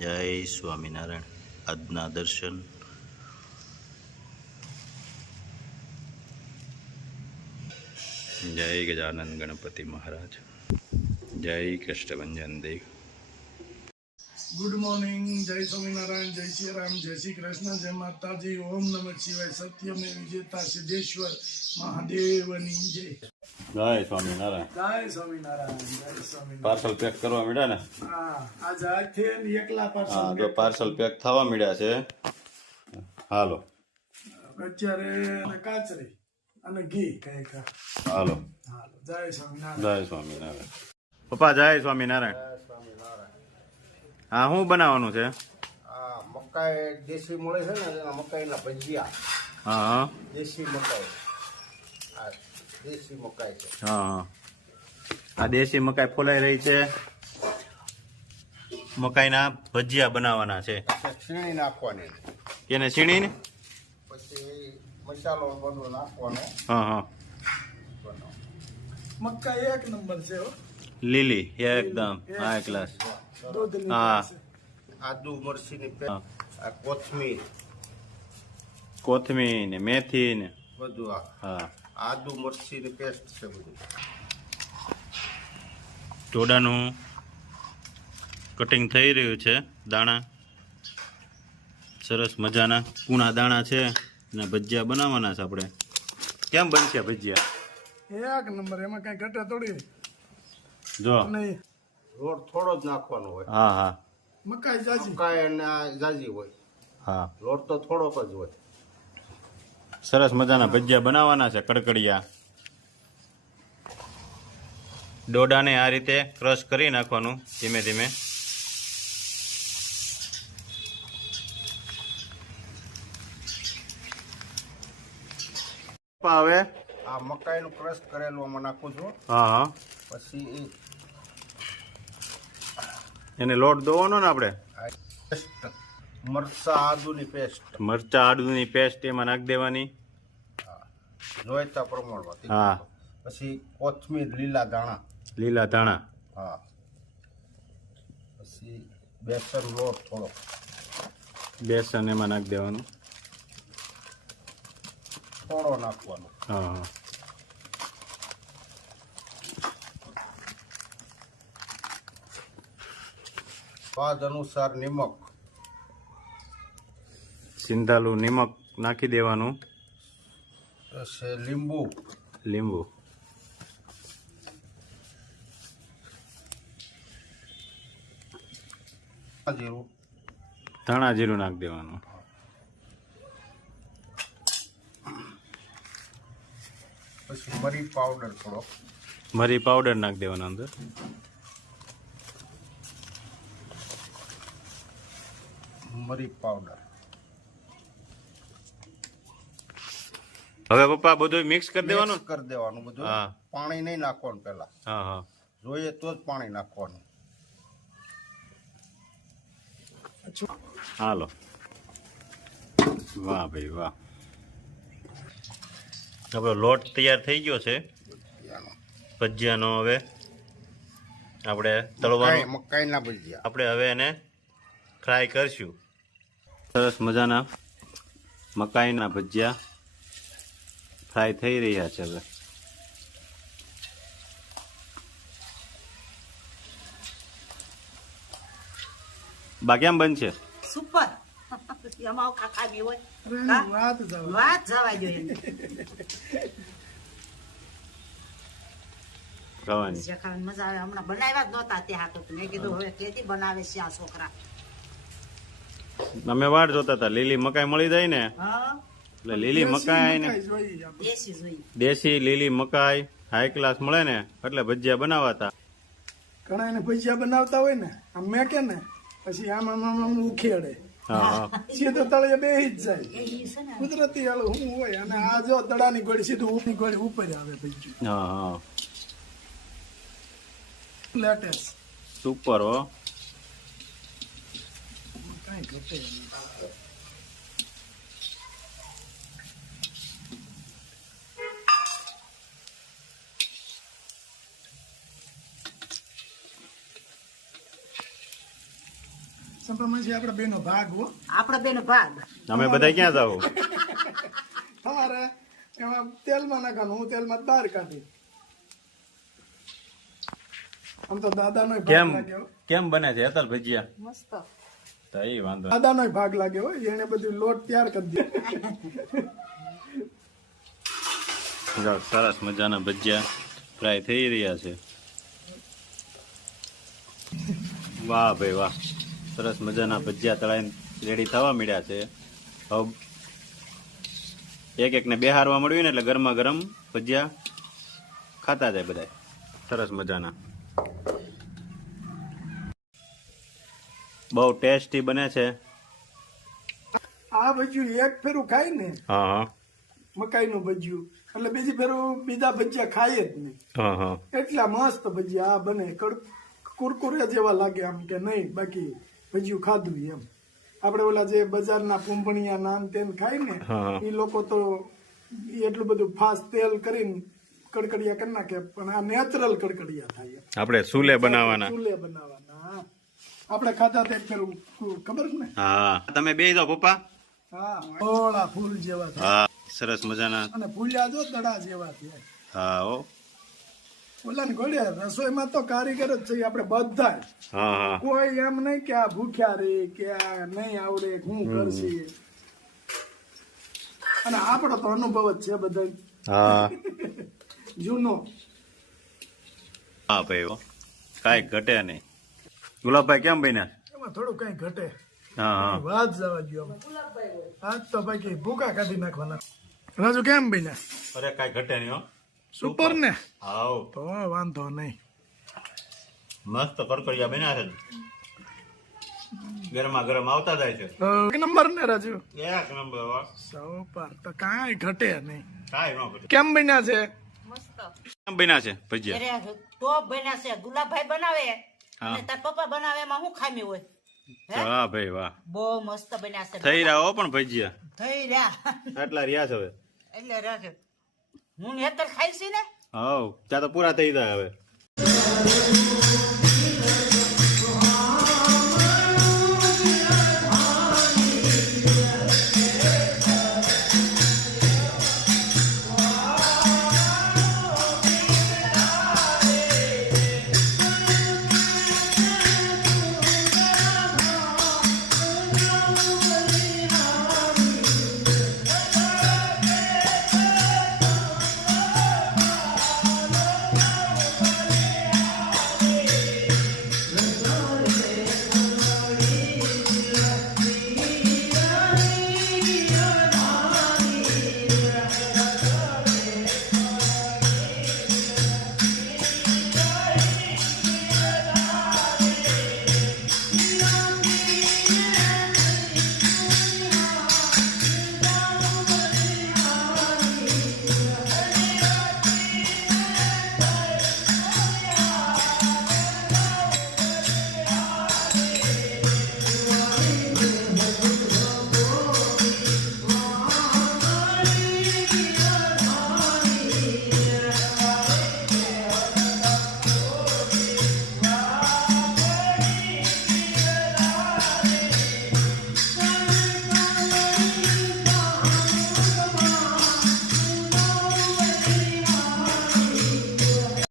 જય સ્વામિનારાયણ. આજના દર્શન જય ગજાનંદ ગણપતિ મહારાજ. જય કૃષ્ણભંજન દેવ. Good morning. જય સ્વામિનારાયણ, જય શ્રી રામ, જય શ્રી કૃષ્ણ, જય માતાજી. ઓમ નમઃ શિવાય. સત્યમે વિજેતા સિદ્ધેશ્વર મહાદેવની જય. જય સ્વામિનારાયણ. જય સ્વામિનારાયણ, જય સ્વામિનારાયણ. પાર્સલ પેક કરવા મળ્યા ને? હા, આજ આજથી એકલા હા, પાર્સલ તો પાર્સલ પેક થવા મળ્યા છે. હાલો અત્યારે કાચરી અને ઘી કઈ ખા. હાલો. હાલો, જય સ્વામિનારાયણ. જય સ્વામિનારાયણ. પપ્પા જય સ્વામિનારાયણ. હા, શું બનાવવાનું છે? આ મકાઈ દેશી મળે છે ને, એના મકાઈના ભજીયા. હા હા દેશી મકાઈ, આ દેશી મકાઈ છે. હા હા. આ દેશી મકાઈ ફોલાઈ રહી છે. મકાઈના ભજીયા બનાવવાના છે. પછી છીણી નાખવાની, એને છીણીને પછી મસાલો બધો નાખવાનો. હા હા. મક્કા એક નંબર છે હો. લીલી એકદમ હાઈ ક્લાસ. દૂધ હા. આદુ મરચીની પેસ્ટ, હા. આ કોથમીર, કોથમીર ને મેથી ને બધું. આ હા. આદુ મરચીની પેસ્ટ છે બધું. ટોડાનું કટિંગ થઈ રહ્યું છે. દાણા સરસ મજાના કૂણા દાણા છે અને ભજીયા બનાવવાના છે આપણે. કેમ બનશે ભજીયા? એક નંબર. એમાં કઈ ઘટે થોડી જો. નહીં. લોટ થોડો જ નાખવાનો હોય. હા હા મકાઈ જાજી. મકાઈ અને આ જાજી હોય, હા. લોટ તો થોડોક જ હોય. સરસ મજાના ભજીયા બનાવવાના છે કડકડિયા. ડોડાને આ રીતે ક્રશ કરી નાખવાનું ધીમે ધીમે. હવે આ મકાઈનું ક્રશ કરેલું આમાં નાખું છું. હા હા. પછી એને લોટ દોવાનો ને આપણે. પેસ્ટ, મરચા આદુની પેસ્ટ, મરચા આદુની પેસ્ટ એમાં નાખી દેવાની. જોઈતા પ્રમાણમાં. હા. પછી કોથમીર, લીલા દાણા. લીલા ધાણા. હા. પછી બેસન લોટ થોડો. બેસન એમાં નાખી દેવાનું. થોડો નાખવાનો. હા હા. સ્વાદ અનુસાર નિમક. સિંધાલું નિમક નાખી દેવાનું. પછી લીંબુ. લીંબુ. જીરું. ધાણા જીરું નાખી દેવાનું. પછી મરી પાવડર થોડો. મરી પાવડર નાખી દેવાનો અંદર. મરી પાવડર. હવે પપ્પા બધું મિક્સ કરી દેવાનું. મિક્સ કરી દેવાનું બધું. હા. પાણી નહીં નાખવાનું પહેલા. હા હા. જોઈએ તો જ પાણી નાખવાનું. હાલો. વાહ ભાઈ વાહ. આપણો લોટ તૈયાર થઈ ગયો છે ભજીયાનો. હવે આપણે તળવાનું. મકાઈના ભજીયા. આપણે હવે એને ફ્રાય કરશું. સરસ મજાના મકાઈના ભજીયા ફ્રાય થઈ રહ્યા છે. હવે બા કેમ બનશે? સુપર. એમાં ખાખા હોય વાત જાવ. વાત જવા જોઈએ. ખાવાની જે ખાવાની મજા આવે. હમણાં બનાવ્યા જ નહોતા ત્યાં તો મેં કીધું હવે કેથી બનાવે છે આ છોકરા. અમે વાટ જોતા હતા. લીલી મકાઈ મળી જાય ને હા, એટલે લીલી મકાઈ ને જોઈએ આપણે. દેશી જોઈએ. દેશી લીલી મકાઈ હાઈ ક્લાસ મળે ને એટલે ભજીયા બનાવાતા. ઘણા એને ભજીયા બનાવતા હોય ને, આમ મેં કે ને પછી આમ આમ આમ આમ ઉખેડે. હા હા. સીધો તળિયે બેહી જ જાય. એ છે ને કુદરતી હાલ હું હોય. અને આ જો દડાની ગોળી સીધું ઉપની ગોળી ઉપર આવે ભજીયું. હા હા. લેટેસ્ટ. સુપર હો. કાંઈ ઘટે નહીં. સંભામાં છે આપણા બેનો ભાગ હો. આપડે બેનો ભાગ. અમે બધા ક્યાં જાવ? તમારે એમાં તેલમાં નાખવાનું, હું તેલમાં બહાર કાઢી. આમ તો દાદાનો ભાગ કેમ લાગે હો. કેમ બને છે હેતલ ભજીયા? મસ્ત. તો એ વાંધો નહીં. દાદાનો ભાગ લાગે હો, એને બધું લોટ તૈયાર કરી દે. જો સરસ મજાના ભજીયા ફ્રાય થઈ રહ્યા છે. વાહ ભાઈ વાહ, સરસ મજાના ભજીયા તળાઈને રેડી થવા મળ્યા છે. હવે એક એકને બેહારવા મળ્યું ને એટલે ગરમા ગરમ ભજીયા ખાતા જાય બધા. સરસ મજાના, બહુ ટેસ્ટી બને છે. આ ભજીયું એક ફેરું ખાય ને હા હા મકાઈનું ભજીયું, એટલે બીજી ફેરું બીજા ભજીયા ખાય જ નહીં. હા હા એટલા મસ્ત ભજીયા આ બને, કુરકુરે જેવા લાગે આમ કે નહીં, બાકી ભજીયું ખાધું એમ. આપણે ઓલા જે બજારના પૂંભણિયા નાન તેન ખાય ને હા. એ લોકો તો એટલું બધું ફાસ્ટ તેલ કરીને કડકડિયા કરી નાખે, પણ આ નેચરલ કડકડિયા થાય. આપણે ચૂલે બનાવવાના. ચૂલે બનાવવાના. આપણે ખાતા તે પેલું ખબર છે ને? હા તમે બે જાઓ પપ્પા. હા, ઓળા ફૂલ જેવા થાય. હા સરસ મજાના. અને ફૂલ્યા જો દડા જેવા થાય. હા ઓ ઓલા ને ઘોડે રસોઈમાં તો કારીગર જ છે આપણે બધા. હા હા કોઈ એમ નહીં કે આ ભૂખ્યા રે કે આ નહીં આવડે હું કરશે. અને આપણો તો અનુભવ જ છે બધા હા જૂનો. હા ભાઈ હો, કાંઈ ઘટે નહીં. ગુલાબભાઈ કેમ બન્યા? એમાં થોડું કઈ ઘટે. હા હા વાત જવા ગયો. આજ તો બાકી ભૂકા કાઢી નાખવાના. રાજુ કેમ બન્યા? અરે કાંઈ ઘટે નહીં હો. સુપર ને? હાઉ તો વાંધો નહીં. મસ્ત કરકરિયા બન્યા છે. ગરમા ગરમ આવતા જાય છે. એક નંબર ને રાજુ? એક નંબર હો. સુપર. તો કાંઈ ઘટે નહીં. કાંઈ ન ઘટે. કેમ બન્યા છે? મસ્ત. કેમ બન્યા છે ભજીયા? અરે ટોપ બન્યા છે. ગુલાબભાઈ બનાવે હા. અને તાર પપ્પા બનાવે, એમાં શું ખામી હોય? વાહ ભાઈ વાહ, બહુ મસ્ત બન્યા છે. થઈ રહ્યા હો પણ ભજીયા થઈ રહ્યા. આટલા રહ્યા છે હવે. એટલે રાખે હું નેતર ખાઈ છે ને. હાઉ ત્યાં તો પૂરા થઈ જાય હવે.